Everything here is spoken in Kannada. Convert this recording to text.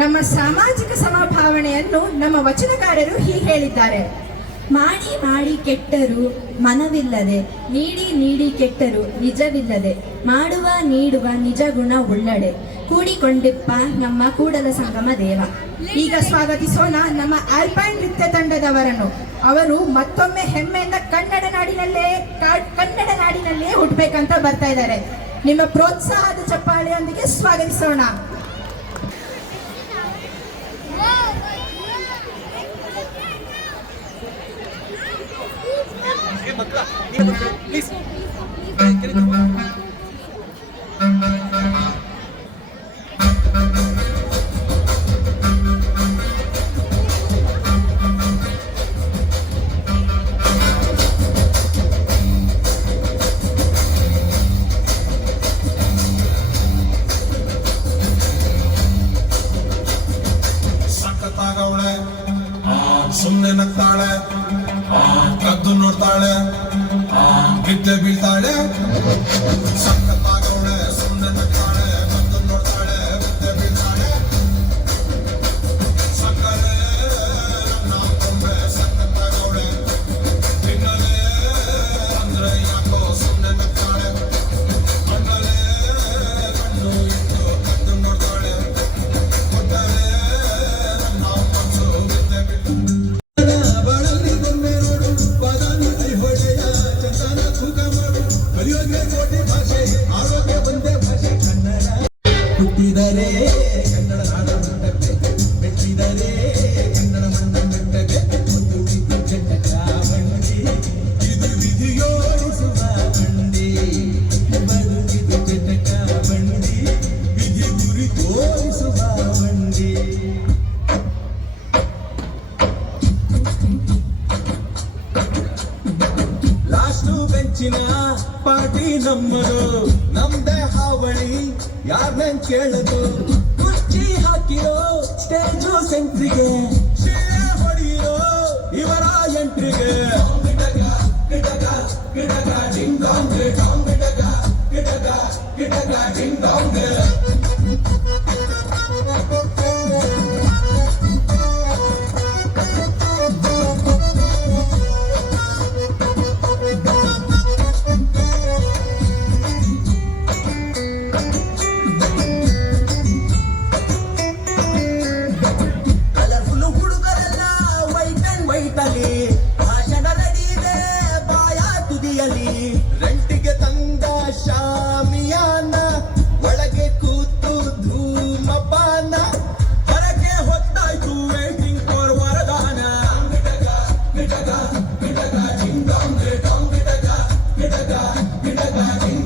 ನಮ್ಮ ಸಾಮಾಜಿಕ ಸಮಭಾವನೆಯನ್ನು ನಮ್ಮ ವಚನಕಾರರು ಹೀಗೆ ಹೇಳಿದ್ದಾರೆ. ಮಾಡಿ ಮಾಡಿ ಕೆಟ್ಟರು ಮನವಿಲ್ಲದೆ, ನೀಡಿ ನೀಡಿ ಕೆಟ್ಟರು ನಿಜವಿಲ್ಲದೆ, ಮಾಡುವ ನೀಡುವ ನಿಜ ಗುಣ ಉಳ್ಳಡೆ, ಕೂಡಿಕೊಂಡಿಪ್ಪ ನಮ್ಮ ಕೂಡಲ ಸಂಗಮ ದೇವ. ಈಗ ಸ್ವಾಗತಿಸೋಣ ನಮ್ಮ ಆಲ್ಪೈನ್ ನೃತ್ಯ ತಂಡದವರನ್ನು. ಅವರು ಮತ್ತೊಮ್ಮೆ ಹೆಮ್ಮೆಯಿಂದ ಕನ್ನಡ ನಾಡಿನಲ್ಲೇ ಹುಟ್ಟಬೇಕಂತ ಬರ್ತಾ ಇದ್ದಾರೆ. ನಿಮ್ಮ ಪ್ರೋತ್ಸಾಹದ ಚಪ್ಪಾಳೆಯೊಂದಿಗೆ ಸ್ವಾಗತಿಸೋಣ. ಸುಮ್ಮನೆ ನಗ್ತಾಳೆ, ಕದ್ದು ನೋಡ್ತಾಳೆ, ಬಿದ್ದೆ ಬೀಳ್ತಾಳೆ. ಸಕ್ಕತ್ತಾಗವಳೆ, ಸುಮ್ಮನೆ ನಗ್ತಾಳೆ, ಕದ್ದು ನೋಡ್ತಾಳೆ, ಬಿದ್ದೆ ಬೀಳ್ತಾಳೆ. ಸಕ್ಕರೆ ನನ್ನ ಕೊಂಬೆ ಸಕ್ಕತ್ತಾಗವಳೆ, ತಿನ್ನಲೇ ಅಂದ್ರೆ ಯಾಕೋ ಸುಮ್ಮನೆ ನಗ್ತಾಳೆ. ಕಣ್ಣಲೇ ಕಣ್ಣು ಇಟ್ಟು ಕದ್ದು ನೋಡ್ತಾಳೆ, ಕೊಟ್ಟರೆ ನನ್ನ ಮನಸ್ಸು ಬಿದ್ದೆ ಬೀಳ್ತಾಳೆ. ಹುಟ್ಟಿದರೆ ಕನ್ನಡ ನಾಡ ಮುಟ್ಟಕ್ಕೆ, ಮೆಟ್ಟಿದರೆ ಕನ್ನಡ ಮಣ್ಣ ಮೆಟ್ಟಗೆ, ಒಂದು ವಿಧಿ ಚಟಕ ಬಂಡಿ, ಇದು ವಿಧಿಯೋಡಿಸುವ ಬಂಡಿ, ಬದುಕಿದು ಚಟಕ ಬಂಡಿ, ವಿಧಿ ಗುರಿ ತೋರಿಸುವ ಬಂಡಿ. ಲಾಸ್ಟು ಬೆಂಚಿನ ಪಾರ್ಟಿ ನಮ್ಮದು, ನಮ್ದೇ ಹಾವಳಿ ಯಾರನ್ನ ಕೇಳದು. ಕುರ್ಚಿ ಹಾಕಿರೋ ಸ್ಟೇಜು ಸೆಂಟ್ರಿಗೆ, ಶಿಲೆ ಹೊಡೆಯಿರೋ ಇವರ ಎಂಟ್ರಿಗೆ. ಭಾಷಣ ನಡೀದೆ ಬಾಯ ತುದಿಯಲಿ, ರೆಂಟಿಗೆ ತಂದ ಶಾಮಿಯಾನ, ಒಳಗೆ ಕೂತು ಧೂಮಪಾನ, ಹೊರಗೆ ಹೊತ್ತಾಯ್ತು ವೇಟಿಂಗ್ ಫಾರ್ ವರದಾನ. ಗಿಡಗ ಗಿಡಗ ಗಿಡಗ ಜಿಂಗಾಂಗ್ ಗಿಡಗ ಗಿಡಗ ಗಿಡಗ ಗಿಡಗ ಜಿಂಗ